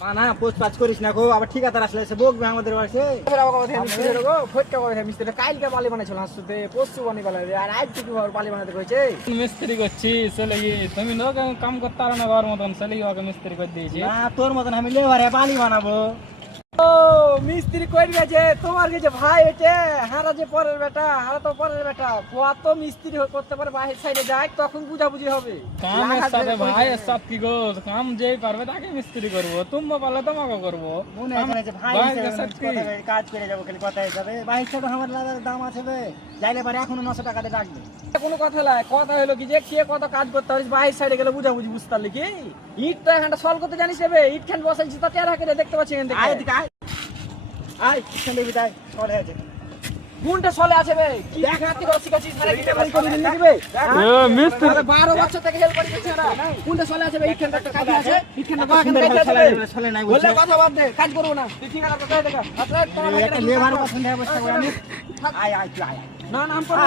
না পোস্ট পাঁচ করিস না গো, আবার ঠিকাদার আসলে এসে বকবে আমাদের বাড়িতে। কালকে বালি বানাইছিল হাসতে পশু বানি বানাবে আর আজ কি বালি বানাতে কইছে মিস্ত্রি করছি চলে গিয়ে তুমি লোক কাম করতে পারো না ঘর মতন চলে গিয়ে ওকে মিস্ত্রি করে দিয়েছি। না তোর মতন আমি লেবারে বালি বানাবো। ও মিস্ত্রি কই গেছে তোমার কাছে ভাই এটা হারা যে পরের বেটা হারা তো পরের বেটা কত মিস্ত্রি করতে পারে বাইরের সাইডে যায় তখন বুঝাবুঝি হবে। কামের সাথে ভাইয়ের সাথে কি গো, কাম যেই পারবে তাকে মিস্ত্রি করবো, তুমি পারলে তোমাকে করবো। মনে হয় না যে ভাই হিসেবে কাজ করে যাবো, খালি কথা হিসাবে ভাই হিসেবে আমার দাম আছে বে, যাইলে পারে এখনো 900 টাকা দিয়ে ডাকবে। কোনো কথা নাই, কথা হলো কি যে কে কত কাজ করতে পারিস বাইরের সাইডে গেলে বুঝাবুঝি বুঝতে পারলি কি ইটটা এখানটা সলভ করতে জানিস রে ইট খান বসাইছি তা টেরা করে দেখতে পাচ্ছি এখান থেকে। আয় এদিকে আয়, আয় কিষান দেবী তাই সরে আছে। কোনটা সলে আছে বে কি দেখাতি রসি কাছিস মানে কি বাড়ি করে দিলি দিবে মিস্ত্রি 12 বছর থেকে হেল্প করে দিচ্ছে না কোনটা সলে আছে বে ইট খান একটা কাজ আছে ইট খান চলে নাই বললে বলছে কথা বাদ দে কাজ করব না তুই ঠিক আছে দেখা আচ্ছা তোমার একটা লেবার পছন্দ হয় বসে আমি। আয় আয় তুই আয়, না নাম করে